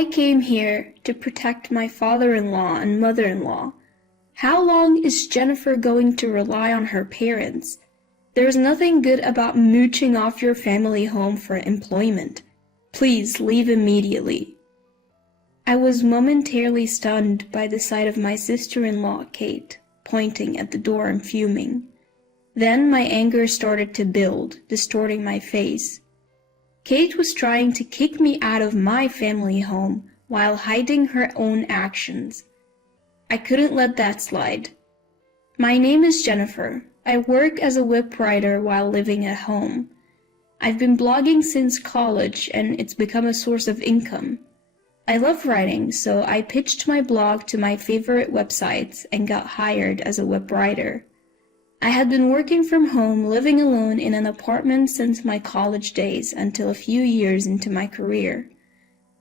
I came here to protect my father-in-law and mother-in-law. How long is Jennifer going to rely on her parents? There's nothing good about mooching off your family home for employment. Please leave immediately." I was momentarily stunned by the sight of my sister-in-law, Kate, pointing at the door and fuming. Then my anger started to build, distorting my face. Kate was trying to kick me out of my family home while hiding her own actions. I couldn't let that slide. "My name is Jennifer. I work as a web writer while living at home. I've been blogging since college and it's become a source of income. I love writing, so I pitched my blog to my favorite websites and got hired as a web writer. I had been working from home, living alone in an apartment since my college days until a few years into my career.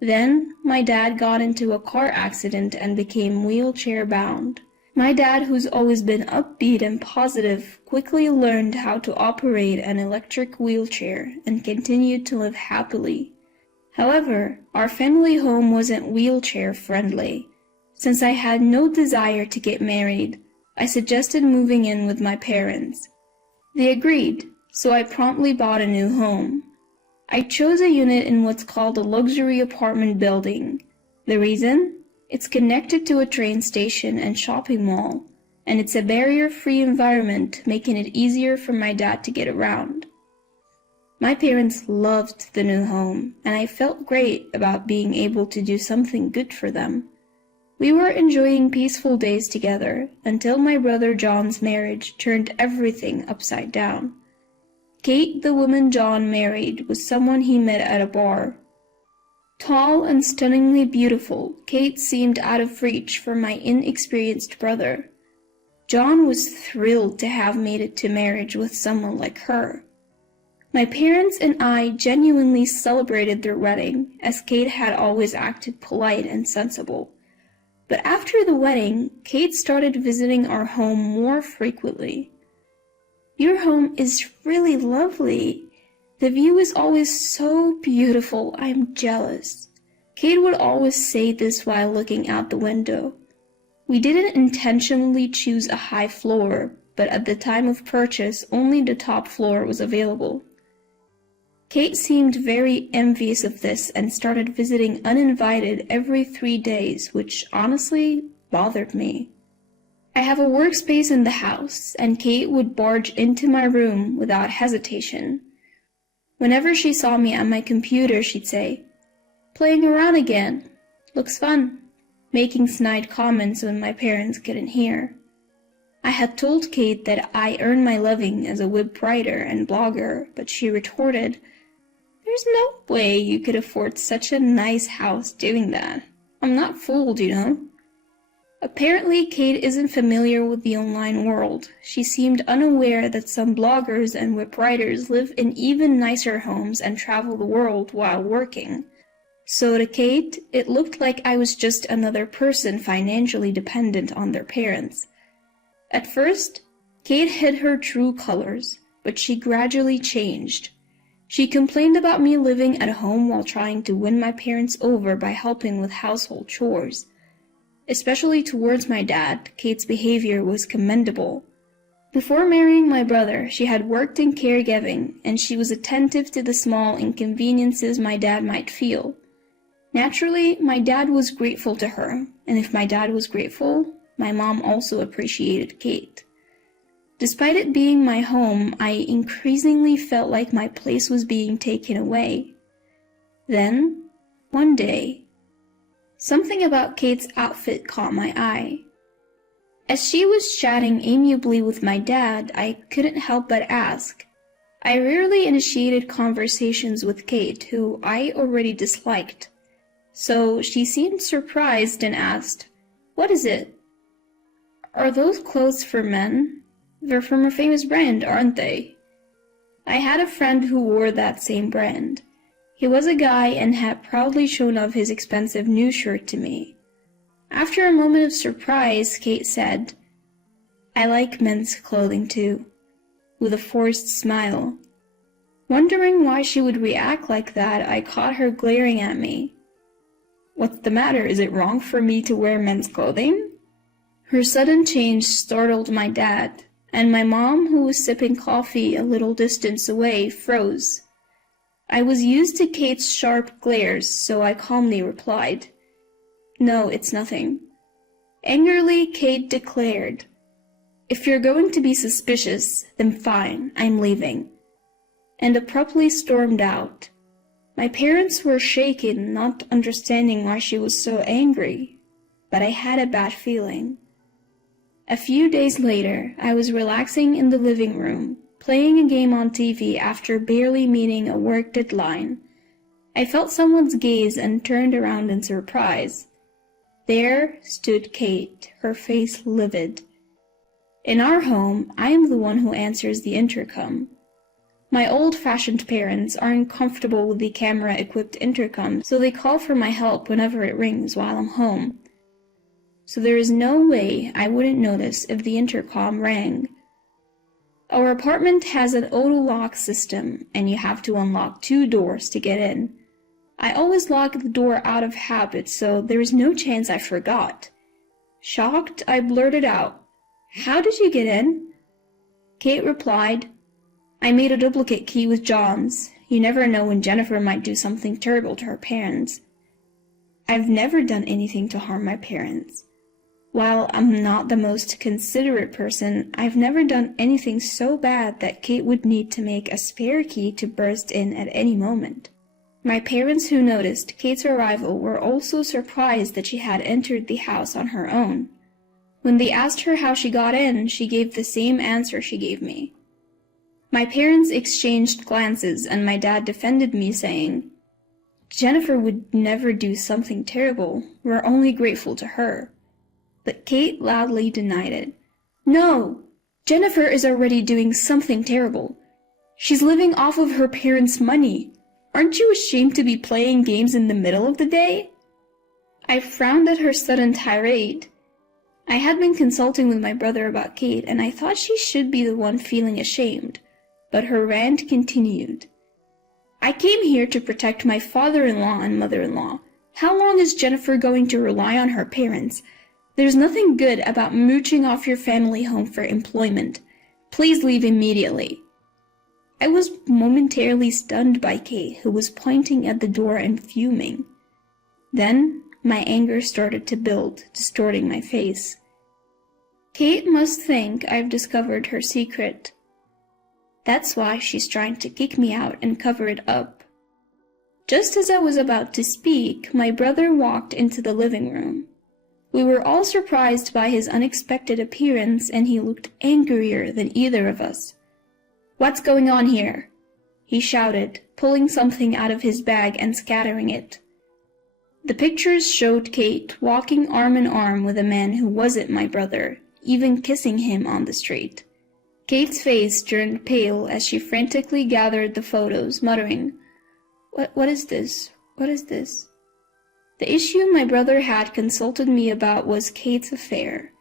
Then, my dad got into a car accident and became wheelchair-bound. My dad, who's always been upbeat and positive, quickly learned how to operate an electric wheelchair and continued to live happily. However, our family home wasn't wheelchair-friendly. Since I had no desire to get married, I suggested moving in with my parents. They agreed, so I promptly bought a new home. I chose a unit in what's called a luxury apartment building. The reason? It's connected to a train station and shopping mall, and it's a barrier-free environment, making it easier for my dad to get around. My parents loved the new home, and I felt great about being able to do something good for them. We were enjoying peaceful days together until my brother John's marriage turned everything upside down. Kate, the woman John married, was someone he met at a bar. Tall and stunningly beautiful, Kate seemed out of reach for my inexperienced brother. John was thrilled to have made it to marriage with someone like her. My parents and I genuinely celebrated their wedding, as Kate had always acted polite and sensible. But after the wedding, Kate started visiting our home more frequently. "Your home is really lovely. The view is always so beautiful, I'm jealous." Kate would always say this while looking out the window. We didn't intentionally choose a high floor, but at the time of purchase, only the top floor was available. Kate seemed very envious of this and started visiting uninvited every 3 days, which honestly bothered me. I have a workspace in the house, and Kate would barge into my room without hesitation. Whenever she saw me at my computer, she'd say, "Playing around again. Looks fun," making snide comments when my parents couldn't hear. I had told Kate that I earned my living as a web writer and blogger, but she retorted, "There's no way you could afford such a nice house doing that. I'm not fooled, you know." Apparently, Kate isn't familiar with the online world. She seemed unaware that some bloggers and web writers live in even nicer homes and travel the world while working. So to Kate, it looked like I was just another person financially dependent on their parents. At first, Kate hid her true colors, but she gradually changed. She complained about me living at home while trying to win my parents over by helping with household chores. Especially towards my dad, Kate's behavior was commendable. Before marrying my brother, she had worked in caregiving, and she was attentive to the small inconveniences my dad might feel. Naturally, my dad was grateful to her, and if my dad was grateful, my mom also appreciated Kate. Despite it being my home, I increasingly felt like my place was being taken away. Then, one day, something about Kate's outfit caught my eye. As she was chatting amiably with my dad, I couldn't help but ask. I rarely initiated conversations with Kate, who I already disliked. So she seemed surprised and asked, "What is it?" "Are those clothes for men? They're from a famous brand, aren't they?" I had a friend who wore that same brand. He was a guy and had proudly shown off his expensive new shirt to me. After a moment of surprise, Kate said, "I like men's clothing too," with a forced smile. Wondering why she would react like that, I caught her glaring at me. What's the matter? Is it wrong for me to wear men's clothing? Her sudden change startled my dad, and my mom, who was sipping coffee a little distance away, froze. I was used to Kate's sharp glares, so I calmly replied, "No, it's nothing." Angrily, Kate declared, "If you're going to be suspicious, then fine, I'm leaving," and abruptly stormed out. My parents were shaken, not understanding why she was so angry, but I had a bad feeling. A few days later, I was relaxing in the living room, playing a game on TV after barely meeting a work deadline. I felt someone's gaze and turned around in surprise. There stood Kate, her face livid. In our home, I am the one who answers the intercom. My old-fashioned parents aren't comfortable with the camera-equipped intercom, so they call for my help whenever it rings while I'm home. So there is no way I wouldn't notice if the intercom rang. Our apartment has an auto-lock system, and you have to unlock 2 doors to get in. I always lock the door out of habit, so there is no chance I forgot. Shocked, I blurted out, "How did you get in?" Kate replied, "I made a duplicate key with John's. You never know when Jennifer might do something terrible to her parents." I've never done anything to harm my parents. While I'm not the most considerate person, I've never done anything so bad that Kate would need to make a spare key to burst in at any moment. My parents, who noticed Kate's arrival, were also surprised that she had entered the house on her own. When they asked her how she got in, she gave the same answer she gave me. My parents exchanged glances, and my dad defended me, saying, "Jennifer would never do something terrible. We're only grateful to her." But Kate loudly denied it. "No! Jennifer is already doing something terrible. She's living off of her parents' money. Aren't you ashamed to be playing games in the middle of the day?" I frowned at her sudden tirade. I had been consulting with my brother about Kate, and I thought she should be the one feeling ashamed. But her rant continued. "I came here to protect my father-in-law and mother-in-law. How long is Jennifer going to rely on her parents? There's nothing good about mooching off your family home for employment. Please leave immediately." I was momentarily stunned by Kate, who was pointing at the door and fuming. Then my anger started to build, distorting my face. Kate must think I've discovered her secret. That's why she's trying to kick me out and cover it up. Just as I was about to speak, my brother walked into the living room. We were all surprised by his unexpected appearance, and he looked angrier than either of us. "What's going on here?" he shouted, pulling something out of his bag and scattering it. The pictures showed Kate walking arm in arm with a man who wasn't my brother, even kissing him on the street. Kate's face turned pale as she frantically gathered the photos, muttering, What is this? What is this?" The issue my brother had consulted me about was Kate's affair.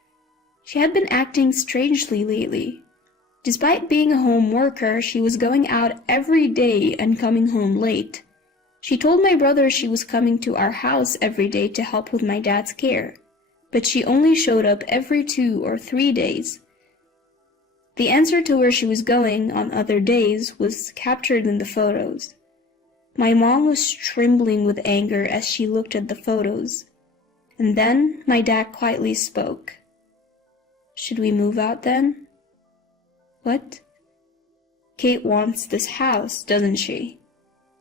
She had been acting strangely lately. Despite being a home worker, she was going out every day and coming home late. She told my brother she was coming to our house every day to help with my dad's care, but she only showed up every 2 or 3 days. The answer to where she was going on other days was captured in the photos. My mom was trembling with anger as she looked at the photos. And then my dad quietly spoke. "Should we move out then?" "What?" "Kate wants this house, doesn't she?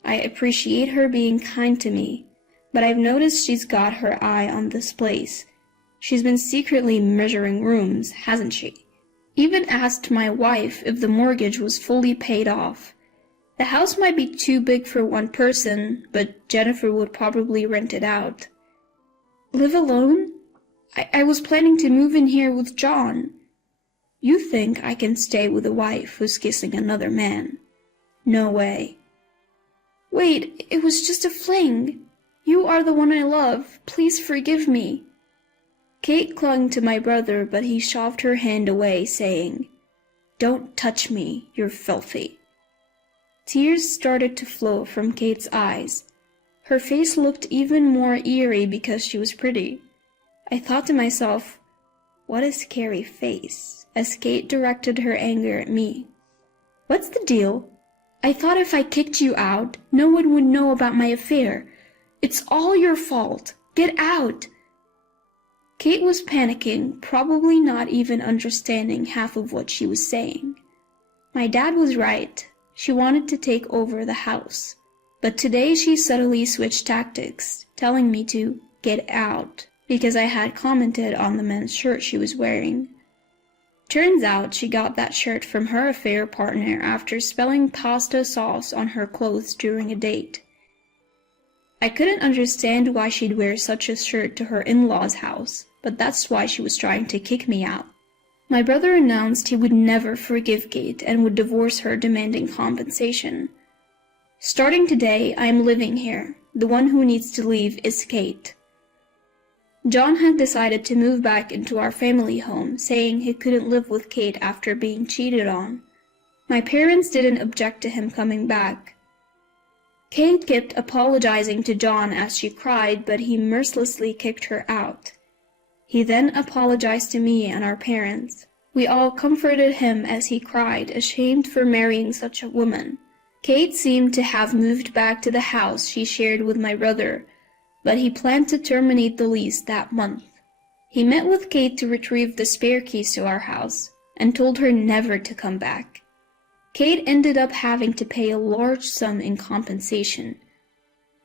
I appreciate her being kind to me, but I've noticed she's got her eye on this place. She's been secretly measuring rooms, hasn't she? Even asked my wife if the mortgage was fully paid off. The house might be too big for one person, but Jennifer would probably rent it out. Live alone? I was planning to move in here with John. You think I can stay with a wife who's kissing another man? No way." "Wait, it was just a fling. You are the one I love. Please forgive me." Kate clung to my brother, but he shoved her hand away, saying, "Don't touch me, you're filthy." Tears started to flow from Kate's eyes. Her face looked even more eerie because she was pretty. I thought to myself, what a scary face, as Kate directed her anger at me. What's the deal? I thought if I kicked you out, no one would know about my affair. It's all your fault. Get out. Kate was panicking, probably not even understanding half of what she was saying. My dad was right. She wanted to take over the house. But today she suddenly switched tactics, telling me to get out because I had commented on the men's shirt she was wearing. Turns out she got that shirt from her affair partner after spilling pasta sauce on her clothes during a date. I couldn't understand why she'd wear such a shirt to her in-laws' house, but that's why she was trying to kick me out. My brother announced he would never forgive Kate and would divorce her, demanding compensation. Starting today, I am living here. The one who needs to leave is Kate. John had decided to move back into our family home, saying he couldn't live with Kate after being cheated on. My parents didn't object to him coming back. Kate kept apologizing to John as she cried, but he mercilessly kicked her out. He then apologized to me and our parents. We all comforted him as he cried, ashamed for marrying such a woman. Kate seemed to have moved back to the house she shared with my brother, but he planned to terminate the lease that month. He met with Kate to retrieve the spare keys to our house and told her never to come back. Kate ended up having to pay a large sum in compensation.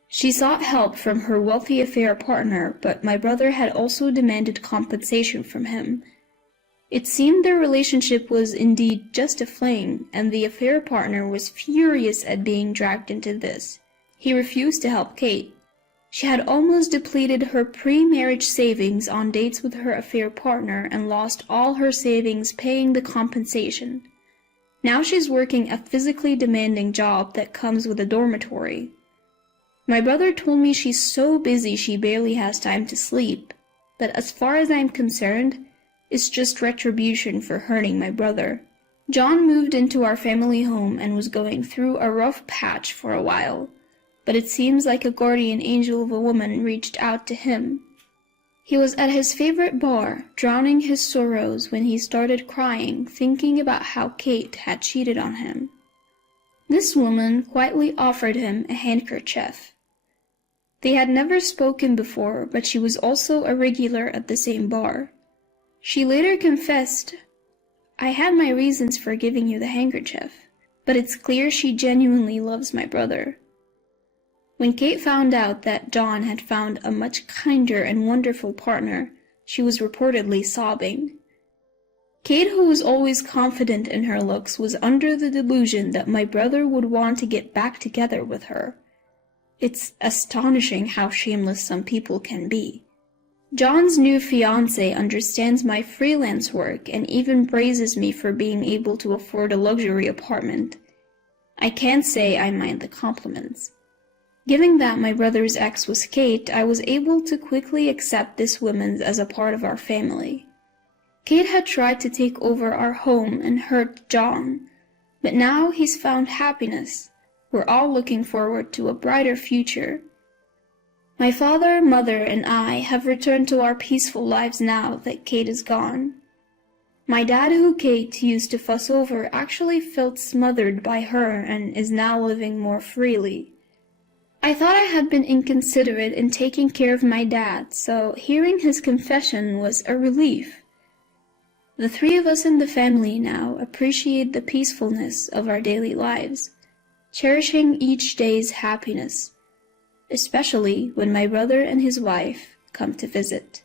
She sought help from her wealthy affair partner, but my brother had also demanded compensation from him. It seemed their relationship was indeed just a fling, and the affair partner was furious at being dragged into this. He refused to help Kate. She had almost depleted her pre-marriage savings on dates with her affair partner and lost all her savings paying the compensation. Now she's working a physically demanding job that comes with a dormitory. My brother told me she's so busy she barely has time to sleep, but as far as I'm concerned, it's just retribution for hurting my brother. John moved into our family home and was going through a rough patch for a while, but it seems like a guardian angel of a woman reached out to him. He was at his favorite bar, drowning his sorrows when he started crying, thinking about how Kate had cheated on him. This woman quietly offered him a handkerchief. They had never spoken before, but she was also a regular at the same bar. She later confessed, "I had my reasons for giving you the handkerchief, but it's clear she genuinely loves my brother." When Kate found out that John had found a much kinder and wonderful partner, she was reportedly sobbing. Kate, who was always confident in her looks, was under the delusion that my brother would want to get back together with her. It's astonishing how shameless some people can be. John's new fiancé understands my freelance work and even praises me for being able to afford a luxury apartment. I can't say I mind the compliments. Given that my brother's ex was Kate, I was able to quickly accept this woman as a part of our family. Kate had tried to take over our home and hurt John, but now he's found happiness. We're all looking forward to a brighter future. My father, mother, and I have returned to our peaceful lives now that Kate is gone. My dad, who Kate used to fuss over, actually felt smothered by her and is now living more freely. I thought I had been inconsiderate in taking care of my dad, so hearing his confession was a relief. The three of us in the family now appreciate the peacefulness of our daily lives, cherishing each day's happiness, especially when my brother and his wife come to visit.